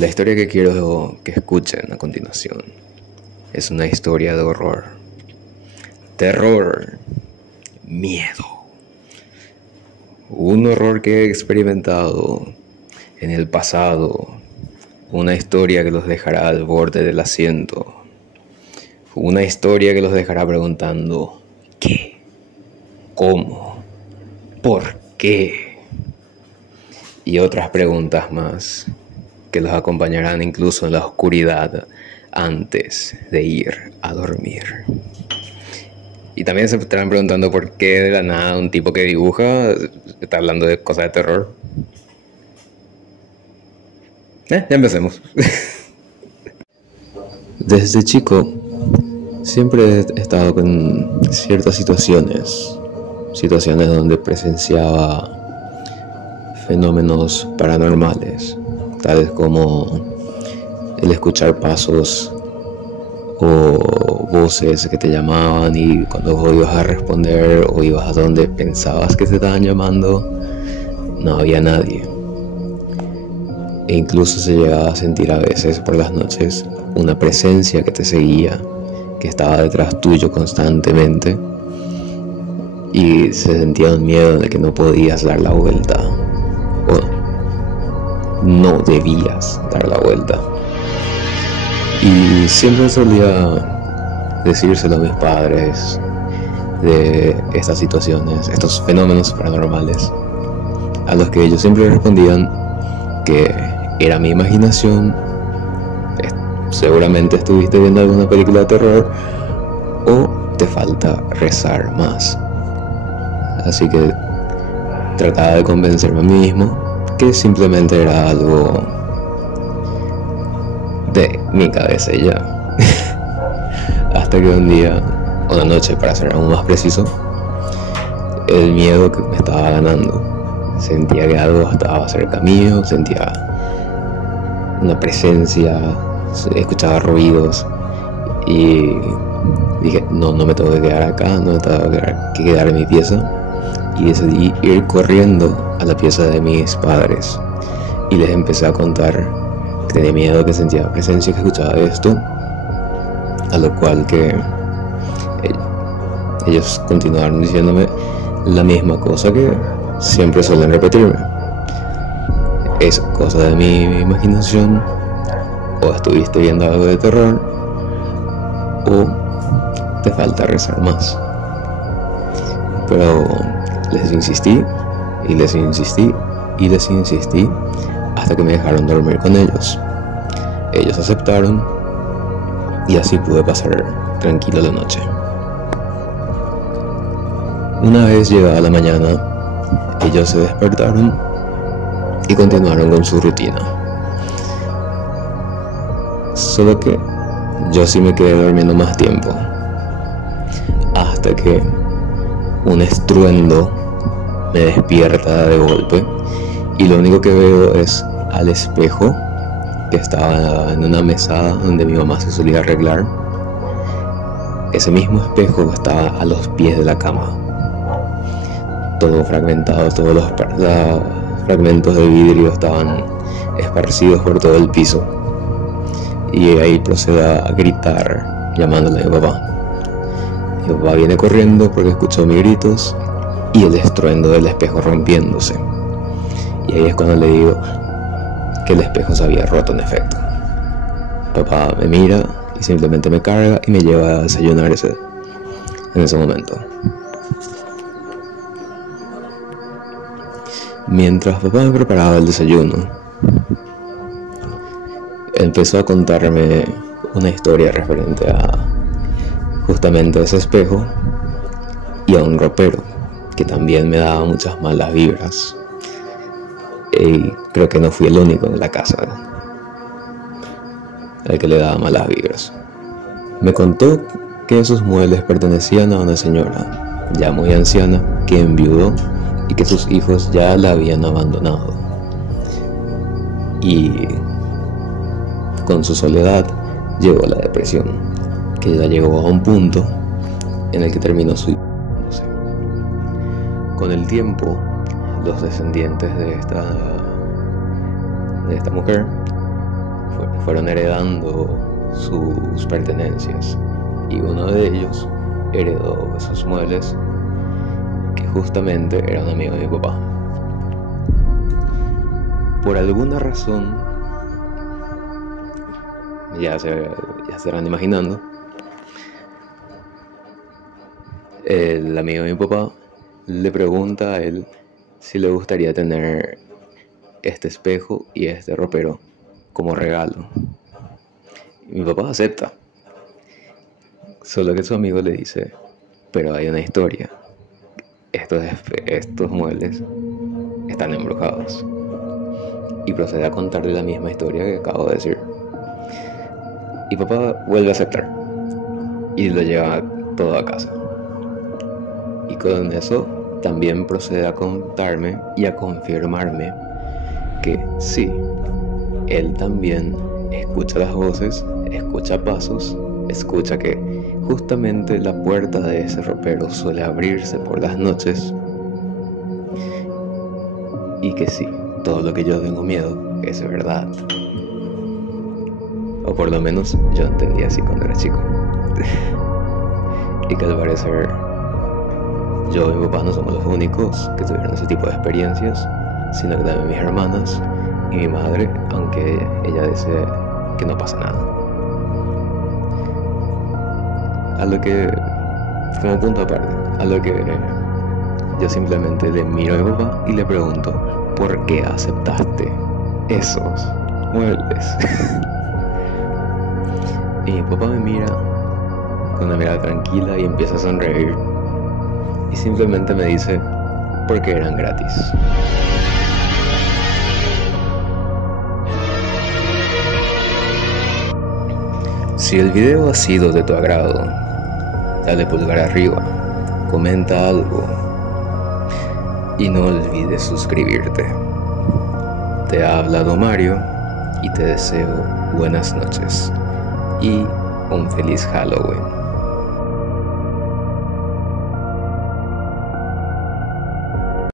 La historia que quiero que escuchen a continuación es una historia de horror, terror, miedo. Un horror que he experimentado en el pasado, una historia que los dejará al borde del asiento, una historia que los dejará preguntando ¿qué? ¿Cómo? ¿Por qué? Y otras preguntas más que los acompañarán incluso en la oscuridad antes de ir a dormir. Y también se estarán preguntando por qué de la nada un tipo que dibuja está hablando de cosas de terror. Ya empecemos. Desde chico siempre he estado con ciertas situaciones donde presenciaba fenómenos paranormales, tales como el escuchar pasos o voces que te llamaban y cuando vos ibas a responder o ibas a donde pensabas que te estaban llamando, no había nadie. E incluso se llegaba a sentir a veces por las noches una presencia que te seguía, que estaba detrás tuyo constantemente, y se sentía un miedo en el que no podías dar la vuelta o no debías dar la vuelta. Y siempre solía decírselo a mis padres de estas situaciones, estos fenómenos paranormales, a los que ellos siempre respondían que era mi imaginación, seguramente estuviste viendo alguna película de terror o te falta rezar más. Así que trataba de convencerme a mí mismo que simplemente era algo de mi cabeza y ya. Hasta que un día, una noche para ser aún más preciso, el miedo que me estaba ganando. Sentía que algo estaba cerca mío, sentía una presencia, escuchaba ruidos y dije, no me tengo que quedar acá, no me tengo que quedar en mi pieza, y decidí ir corriendo a la pieza de mis padres y les empecé a contar que tenía miedo, que sentía presencia, que escuchaba esto, a lo cual que ellos continuaron diciéndome la misma cosa que siempre suelen repetirme: es cosa de mi imaginación, o estuviste viendo algo de terror, o te falta rezar más. Pero les insistí y les insistí y les insistí hasta que me dejaron dormir con ellos. Ellos aceptaron y así pude pasar tranquilo la noche. Una vez llegada la mañana, ellos se despertaron y continuaron con su rutina. Solo que yo sí me quedé durmiendo más tiempo, hasta que un estruendo me despierta de golpe y lo único que veo es al espejo que estaba en una mesada donde mi mamá se solía arreglar. Ese mismo espejo estaba a los pies de la cama, todo fragmentado, todos los fragmentos de vidrio estaban esparcidos por todo el piso. Y ahí procede a gritar llamándole a mi papá. Mi papá viene corriendo porque escuchó mis gritos y el estruendo del espejo rompiéndose. Y ahí es cuando le digo que el espejo se había roto en efecto. Papá me mira y simplemente me carga y me lleva a desayunar en ese momento. Mientras papá me preparaba el desayuno, empezó a contarme una historia referente a justamente ese espejo y a un ropero que también me daba muchas malas vibras. Y creo que no fui el único en la casa al que le daba malas vibras. Me contó que esos muebles pertenecían a una señora ya muy anciana que enviudó y que sus hijos ya la habían abandonado. Y con su soledad llegó la depresión, que ya llegó a un punto en el que terminó suicidándose. Con el tiempo, los descendientes de esta mujer fueron heredando sus pertenencias, y uno de ellos heredó esos muebles que justamente era un amigo de mi papá. Por alguna razón, ya se estarán imaginando, el amigo de mi papá le pregunta a él si le gustaría tener este espejo y este ropero como regalo. Mi papá acepta, solo que su amigo le dice: pero hay una historia, estos muebles están embrujados. Y procede a contarle la misma historia que acabo de decir. Y papá vuelve a aceptar y lo lleva todo a casa. Y con eso también procede a contarme y a confirmarme que sí, él también escucha las voces, escucha pasos, escucha que justamente la puerta de ese ropero suele abrirse por las noches, y que sí, todo lo que yo tengo miedo es verdad. O por lo menos yo entendía así cuando era chico. Y que al parecer yo y mi papá no somos los únicos que tuvieron ese tipo de experiencias, sino que también mis hermanas y mi madre, aunque ella dice que no pasa nada. A lo que, como punto aparte, a lo que yo simplemente le miro a mi papá y le pregunto: ¿por qué aceptaste esos muebles? Y mi papá me mira con una mirada tranquila y empieza a sonreír. Y simplemente me dice: porque eran gratis. Si el video ha sido de tu agrado, dale pulgar arriba, comenta algo y no olvides suscribirte. Te ha hablado Mario y te deseo buenas noches y un feliz Halloween.